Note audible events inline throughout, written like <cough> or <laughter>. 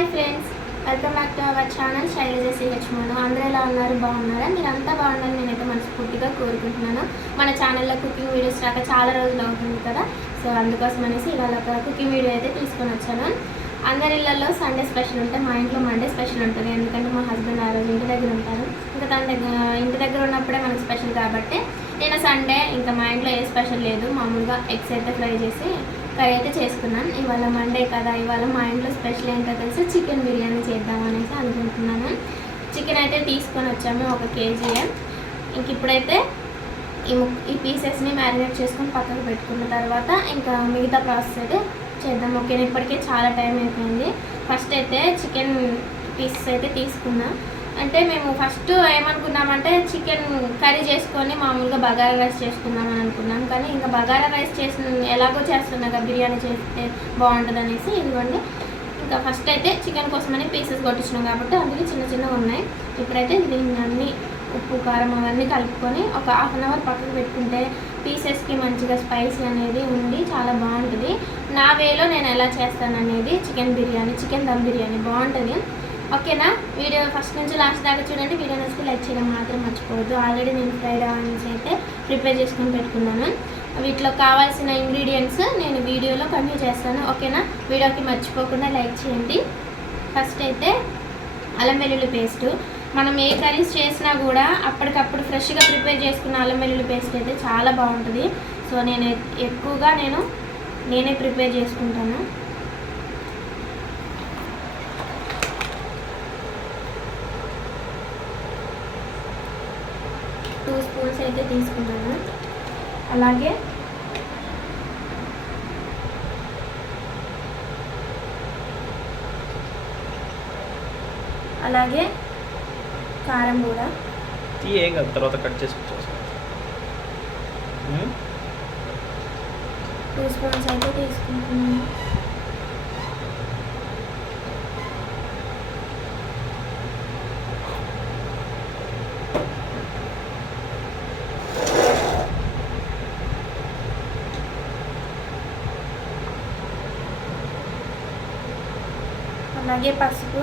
Hi friends welcome back to our channel Shailaja CH Manu. అందరూ ఎలా ఉన్నారు? బాగున్నారా? మీరు అంతా బాగుండాలని నేనైతే మనస్ఫూర్తిగా కోరుకుంటున్నాను. మన ఛానల్లో కుకింగ్ వీడియోస్ రాక చాలా రోజులు అవుతుంది కదా? సో అందుకోసం అనేసి ఇవాళ ఒక కుకింగ్ వీడియో అయితే తీసుకొని వచ్చాను. అందరి ఇళ్ళలో సండే స్పెషల్ ఉంటే మా ఇంట్లో మండే స్పెషల్ ఉంటుంది. ఎందుకంటే మా హస్బెండ్ ఆ రోజు ఇంటి దగ్గర ఉంటారు. ఇంకా తన దగ్గర ఇంటి దగ్గర ఉన్నప్పుడే మనకు స్పెషల్ కాబట్టి నేను సండే ఇంకా మా ఇంట్లో ఏ స్పెషల్ లేదు. మామూలుగా ఎగ్స్ అయితే ఫ్రై చేసి కర్రీ అయితే చేసుకున్నాను. ఇవాళ మండే కదా ఇవాళ మా ఇంట్లో స్పెషల్ ఏంటో తెలిసి? చికెన్ బిర్యానీ చేద్దాం అనేసి అనుకుంటున్నాను. చికెన్ అయితే తీసుకొని వచ్చాము ఒక కేజీ ఇంక ఇప్పుడైతే ఈ ఈ పీసెస్ని మ్యారినేట్ చేసుకొని పక్కకు పెట్టుకున్న తర్వాత ఇంకా మిగతా ప్రాసెస్ అయితే చేద్దాం. ఓకే ఇప్పటికే చాలా టైం అయిపోయింది. ఫస్ట్ అయితే చికెన్ పీసెస్ అయితే తీసుకున్నాను అంటే మేము ఫస్ట్ ఏమనుకున్నామంటే చికెన్ కర్రీ చేసుకొని మామూలుగా బగారా రైస్ చేసుకుందామని అనుకున్నాం. కానీ ఇంకా బగారా రైస్ చేసిన ఎలాగో చేస్తున్నాక బిర్యానీ చేస్తే బాగుంటుంది అనేసి ఇదిగోండి. ఇంకా ఫస్ట్ అయితే చికెన్ కోసమని పీసెస్ కొట్టించినాం కాబట్టి అందుకే చిన్న చిన్నగా ఉన్నాయి. ఇప్పుడైతే దీన్ని అన్ని ఉప్పు కారం అవన్నీ కలుపుకొని ఒక హాఫ్ అన్ అవర్ పక్కకు పెట్టుకుంటే పీసెస్కి మంచిగా స్పైసీ అనేది ఉండి చాలా బాగుంటుంది. నా వేలో నేను ఎలా చేస్తాను అనేది చికెన్ బిర్యానీ చికెన్ దమ్ బిర్యానీ బాగుంటుంది. ఓకేనా? వీడియో ఫస్ట్ నుంచి లాస్ట్ దాకా చూడండి. వీడియో నచ్చితే లైక్ చేయడం మాత్రం మర్చిపోవద్దు. ఆల్రెడీ నేను ఫ్రైడ్ ఆనియన్స్ అయితే ప్రిపేర్ చేసుకొని పెట్టుకున్నాను. వీటిలో కావాల్సిన ఇంగ్రీడియంట్స్ నేను వీడియోలో కంటిన్యూ చేస్తాను. ఓకేనా? వీడియోకి మర్చిపోకుండా లైక్ చేయండి. ఫస్ట్ అయితే అల్లం వెల్లుల్లి పేస్ట్. మనం ఏ కర్రీస్ చేసినా కూడా అప్పటికప్పుడు ఫ్రెష్గా ప్రిపేర్ చేసుకున్న అల్లం వెల్లుల్లి పేస్ట్ అయితే చాలా బాగుంటుంది. సో నేను ఎక్కువగా నేను నేనే ప్రిపేర్ చేసుకుంటాను టూ స్పూన్స్ అయితే తీసుకున్నాను అలాగే అలాగే కారం కూడా. ఏం కాదు తర్వాత కట్ చేసుకుంటాం టూ స్పూన్స్ అయితే తీసుకుంటున్నాను. అలాగే పసుపు.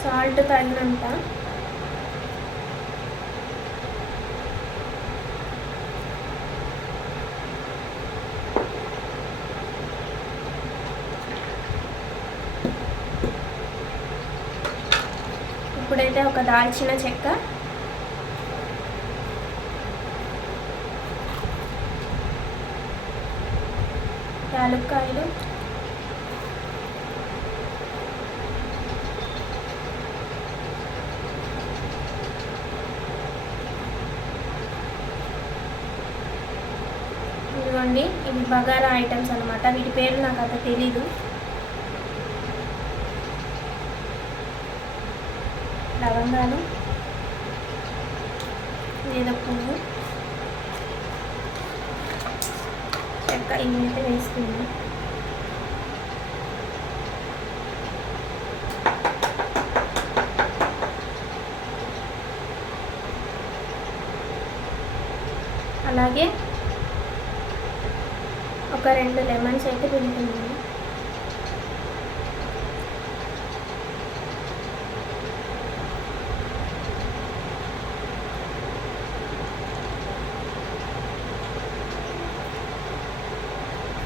సాల్ట్ తగినంత ఇప్పుడైతే ఒక దాల్చిన చెక్క. యాలుక్కాయలు. ఇదిగోండి ఇవి బగారా ఐటమ్స్ అనమాట వీటి పేరు నాకు అంత తెలీదు. లవంగాలు లేదా పువ్వు చెక్క ఇవి వేసుకున్నాను అలాగే ఒక రెండు లెమన్స్ అయితే పెరుగుతుంది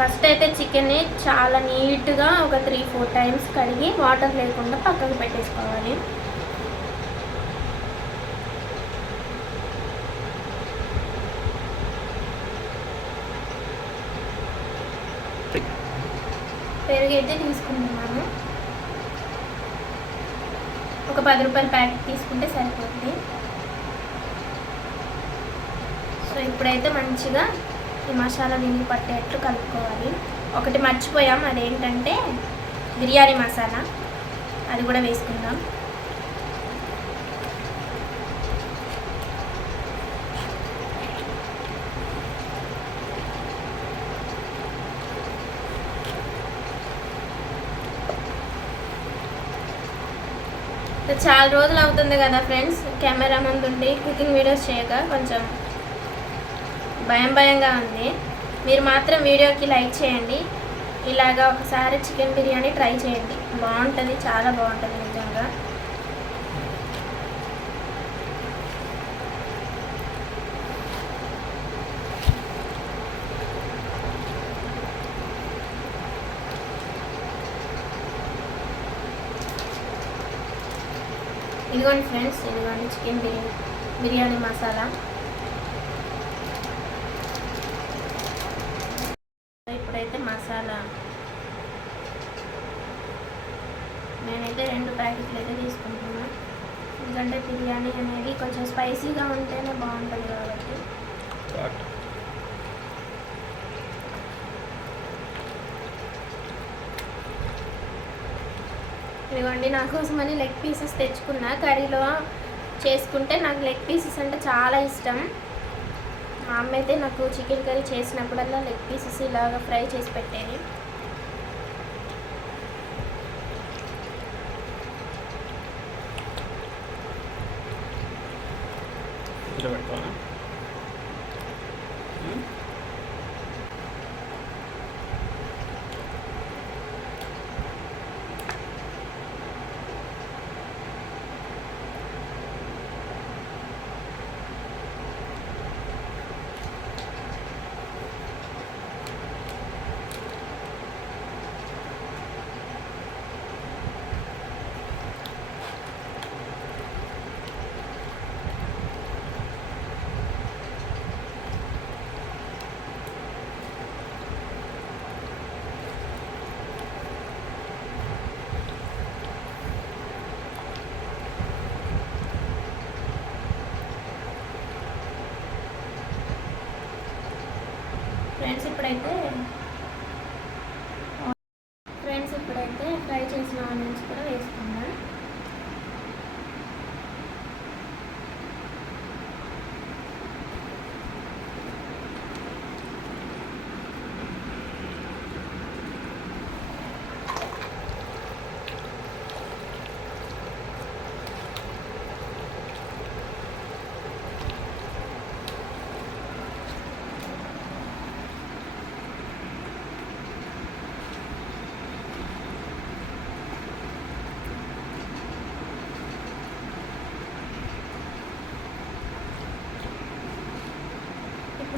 ఫస్ట్ అయితే చికెన్ని చాలా నీట్గా ఒక త్రీ ఫోర్ టైమ్స్ కడిగి వాటర్ లేకుండా పక్కకు పెట్టేసుకోవాలి. పెరుగు అయితే తీసుకుంటున్నాను. ఒక పది రూపాయల ప్యాకెట్ తీసుకుంటే సరిపోతుంది. సో ఇప్పుడైతే మంచిగా ఈ మసాలా దీనికి పట్టేట్లు కలుపుకోవాలి. ఒకటి మర్చిపోయాం అదేంటంటే బిర్యానీ మసాలా. అది కూడా వేసుకుందాం. చాలా రోజులు అవుతుంది కదా ఫ్రెండ్స్ కెమెరా ముందు ఉండి కుకింగ్ వీడియోస్ చేయక కొంచెం భయం భయంగా ఉంది. మీరు మాత్రం వీడియోకి లైక్ చేయండి. ఇలాగా ఒకసారి చికెన్ బిర్యానీ ట్రై చేయండి. బాగుంటుంది చాలా బాగుంటుంది నిజంగా. ఇదిగోండి ఫ్రెండ్స్ ఇదిగోండి చికెన్ బిర్యానీ బిర్యానీ మసాలా ఇప్పుడైతే మసాలా నేనైతే రెండు ప్యాకెట్లు అయితే తీసుకుంటున్నా ఎందుకంటే బిర్యానీ అనేది కొంచెం స్పైసీగా ఉంటేనే బాగుంటుంది కాబట్టి. ఇదిగోండి నా కోసమని లెగ్ పీసెస్ తెచ్చుకున్నా. కర్రీలో చేసుకుంటే నాకు లెగ్ పీసెస్ అంటే చాలా ఇష్టం. మా అమ్మ అయితే నాకు చికెన్ కర్రీ చేసినప్పుడల్లా లెగ్ పీసెస్ ఇలాగ ఫ్రై చేసి పెట్టేది. ఫ్రెండ్స్ ఇప్పుడైతే ఫ్రెండ్స్ ఇప్పుడైతే ఫ్రై చేసిన ఆనియన్స్ కూడా వేసుకుందాం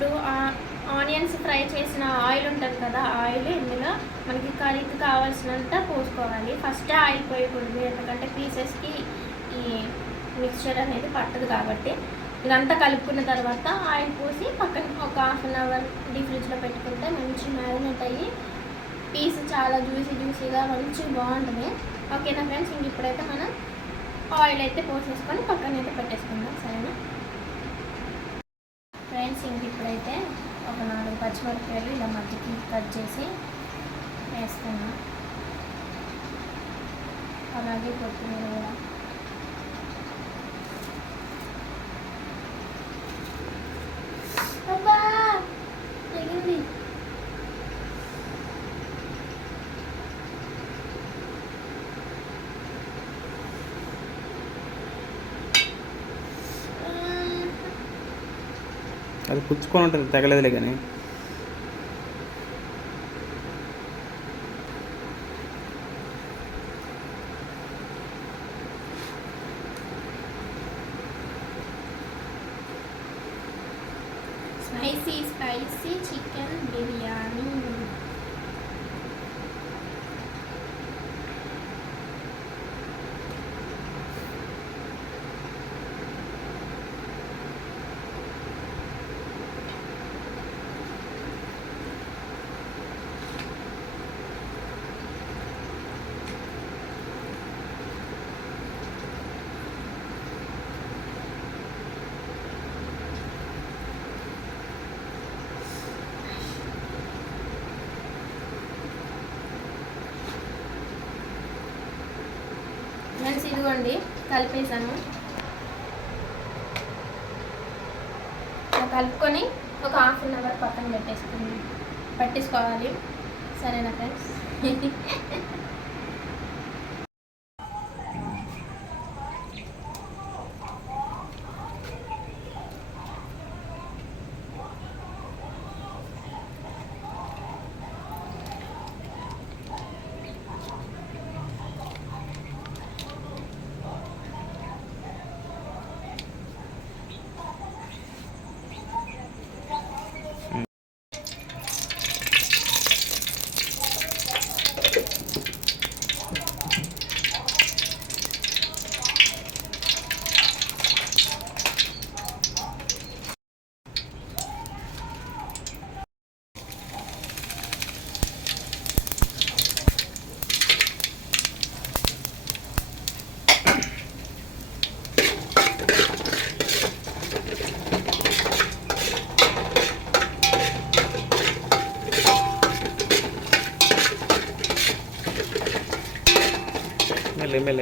ఇప్పుడు ఆనియన్స్ ఫ్రై చేసిన ఆయిల్ ఉంటుంది కదా ఆయిల్ ఇందులో మనకి కర్రీకి కావాల్సినంత పోసుకోవాలి. ఫస్ట్ ఆయిల్ పోయకూడదు ఎందుకంటే పీసెస్కి ఈ మిక్చర్ అనేది పట్టదు కాబట్టి. ఇదంతా కలుపుకున్న తర్వాత ఆయిల్ పోసి పక్కన ఒక హాఫ్ అన్ అవర్ డీ ఫ్రిడ్జ్లో పెట్టుకుంటే మంచి మ్యారినేట్ అయ్యి పీస్ చాలా జ్యూసీ జ్యూసీగా మంచి బాగుంటుంది. ఓకేనా ఫ్రెండ్స్? ఇంక ఇప్పుడైతే మనం ఆయిల్ అయితే పోసేసుకొని పక్కన అయితే పెట్టేసుకుందాం. సరేనా ఫ్రెండ్స్ ఇంక ఇప్పుడైతే ఒక వరకు వెళ్ళి ఇలా మధ్యకి కట్ చేసి వేస్తున్నా. అలాగే కొత్తిమీర కూడా. అది పుచ్చుకొని ఉంటుంది తగలేదులే కానీ. Spicy spicy chicken biryani friends ఇదిగోండి కలిపేసాను కలుపుకొని ఒక హాఫ్ అన్ అవర్ పక్కన పెట్టేసుకుంది. పట్టేసుకోవాలి సరేనా ఫ్రెండ్స్?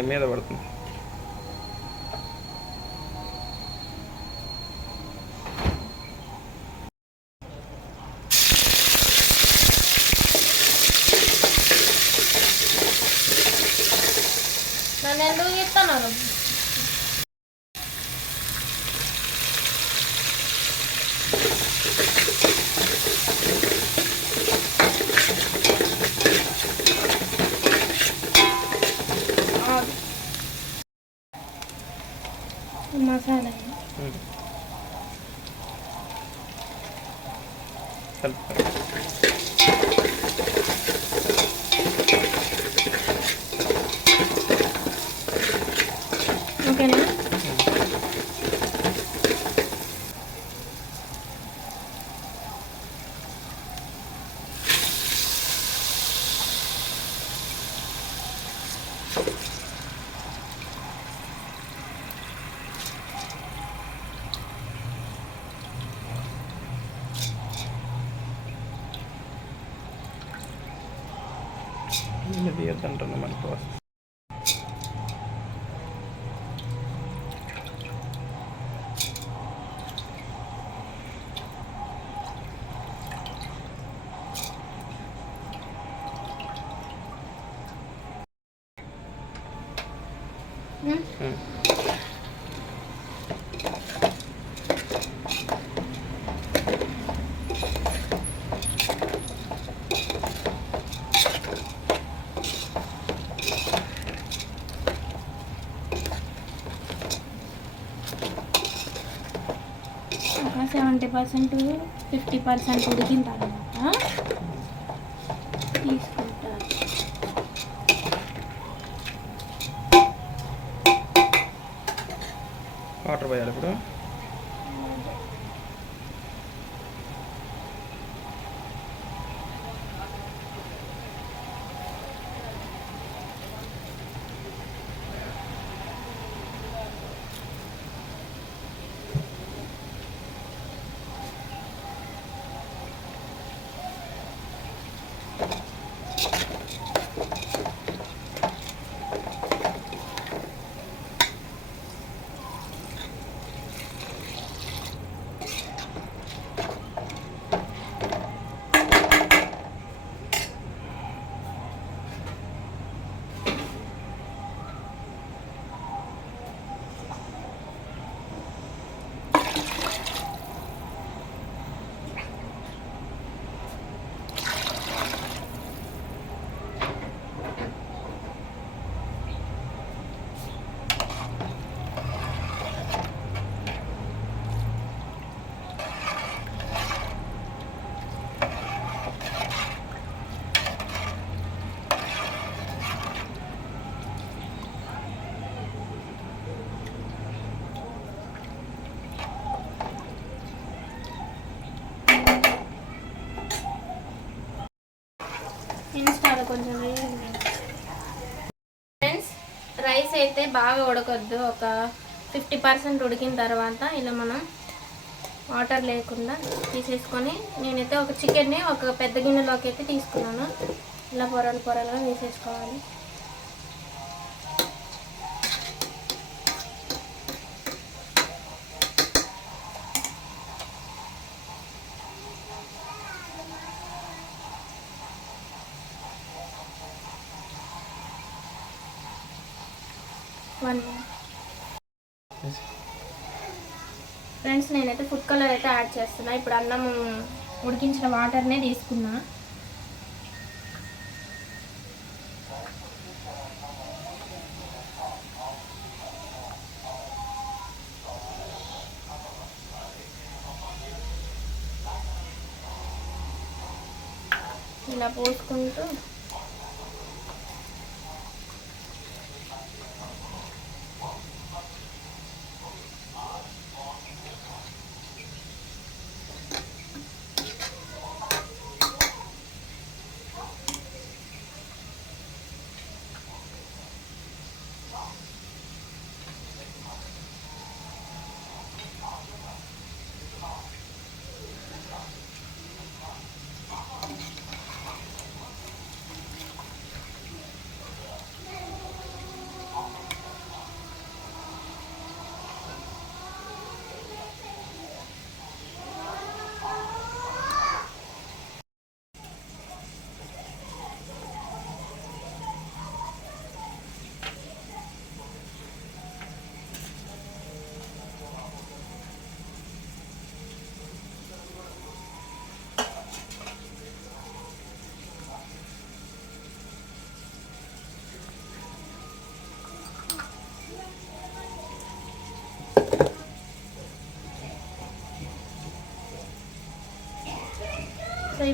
mierda, ¿verdad? ఓకేనా ఒక సెవెంటీ పర్సెంట్ ఫిఫ్టీ పర్సెంట్ ఉడికిన తర్వాత వాటర్ పోయాలి ఇప్పుడు ఇన్స్టాలో కొంచెం ఫ్రెండ్స్ రైస్ అయితే బాగా ఉడకొద్దు. ఒక ఫిఫ్టీ పర్సెంట్ ఉడికిన తర్వాత ఇలా మనం వాటర్ లేకుండా తీసేసుకొని నేనైతే ఒక చికెన్ని ఒక పెద్ద గిన్నెలోకి అయితే తీసుకున్నాను. ఇలా పొరలు పొరలుగా తీసేసుకోవాలి. ఫ్రెండ్స్ నేనైతే ఫుడ్ కలర్ అయితే యాడ్ చేస్తున్నా. ఇప్పుడు అన్నం ఉడికించిన వాటర్నే తీసుకున్నా. ఇలా పోసుకుంటూ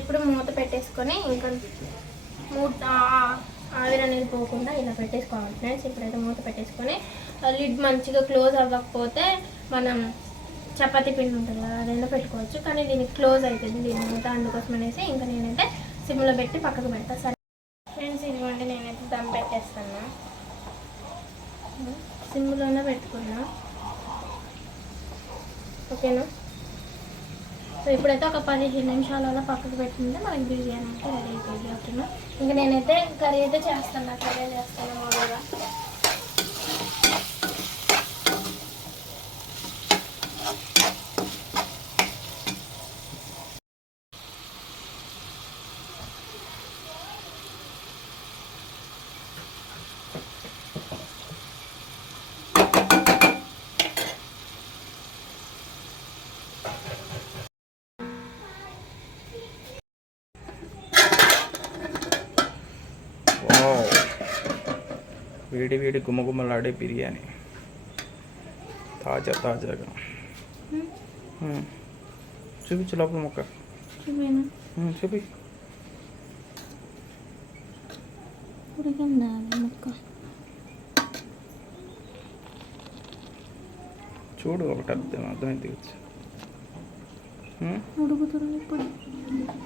ఇప్పుడు మూత పెట్టేసుకొని ఇంకా మూత ఆవిరి అనేది పోకుండా ఇలా పెట్టేసుకోవాలి. ఫ్రెండ్స్ ఇప్పుడైతే మూత పెట్టేసుకొని లిడ్ మంచిగా క్లోజ్ అవ్వకపోతే మనం చపాతీ పిండి ఉంటుంది కదా అదైనా పెట్టుకోవచ్చు. కానీ దీనికి క్లోజ్ అవుతుంది దీని మూత అందుకోసం అనేసి ఇంకా నేనైతే సిమ్లో పెట్టి పక్కకు పెడతా. సరే. ఫ్రెండ్స్ ఇదిగోండి నేనైతే దమ్ పెట్టేస్తాను సిమ్లోనే పెట్టుకున్నా. ఓకేనా? సో ఇప్పుడైతే ఒక పదిహేను నిమిషాలలో పక్కకు పెట్టింటే మనకి బిర్యానీ అయితే రెడీ అయిపోయింది. ఓకేనా? ఇంకా నేనైతే కర్రీ అయితే చేస్తాను. కర్రీ చేస్తాను. మామూలుగా వేడి వేడి గుమ్మగుమ్మలాడే బిర్యానీ. తాజా తాజాగా. చూపించు లోపల మొక్క. చూపి. చూడు ఒకటి అర్థం అర్థమైంది ఇప్పుడు.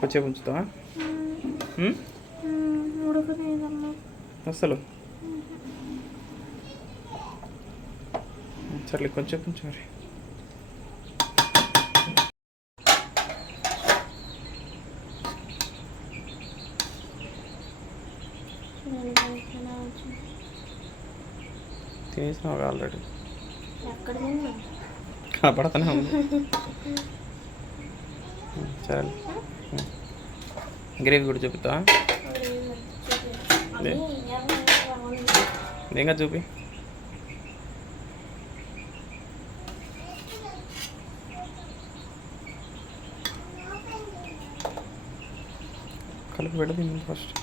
వచ్చే ఉంచుతావా? అసలు? సర్లే కొంచెం కొంచెం మరి. తినేసినావు ఆల్రెడీ. కనపడుతూనే ఉంది. <laughs> సరే గ్రేవీ కూడా ఉంది. ఇంకా చూపి కలిపి పెడది ఫస్ట్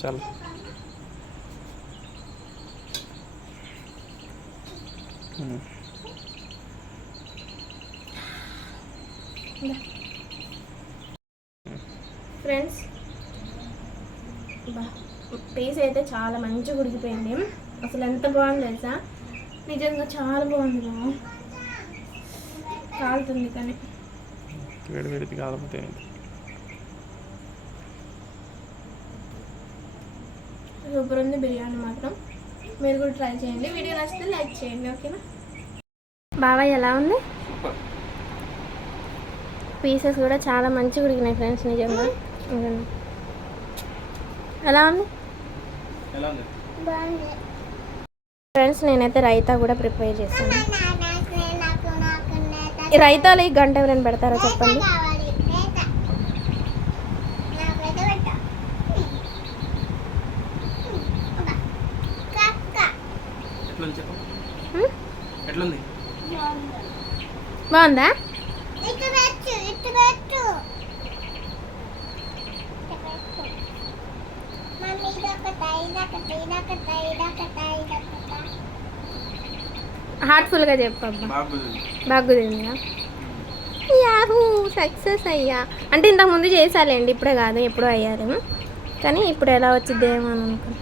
చాలు. ఫ్రెండ్స్ పీస్ అయితే చాలా మంచిగా ఉడికిపోయింది. అసలు ఎంత బాగుంది తెలుసా? నిజంగా చాలా బాగుంది కాలుతుంది కానీ. వేడి వేడిది కాకపోతే సూపర్ ఉంది బిర్యానీ మాత్రం. మీరు కూడా ట్రై చేయండి. వీడియో నచ్చితే లైక్ చేయండి ఓకేనా? బాబా ఎలా ఉంది? పీసెస్ కూడా చాలా మంచిగా ఉడికినాయి ఫ్రెండ్స్ నిజంగా. ఎలా ఉంది? ఫ్రెండ్స్ నేనైతే రైతా కూడా ప్రిపేర్ చేస్తాను ఈ రైతాలో ఈ గంట ఎవరైనా పెడతారో చెప్పండి? ఎట్లుంది చెప్పు? ఎట్లుంది? బాగుందా? హార్ట్ఫుల్గా చెప్పు అబ్బా. బాగుంది బాగా కుదిరిందా? యాహూ సక్సెస్ అయ్యా. అంటే ఇంతకుముందు చేసాలేండి ఇప్పుడే కాదు ఎప్పుడో అయ్యారేమో కానీ ఇప్పుడు ఎలా వచ్చిద్దేమో అని అనుకున్నా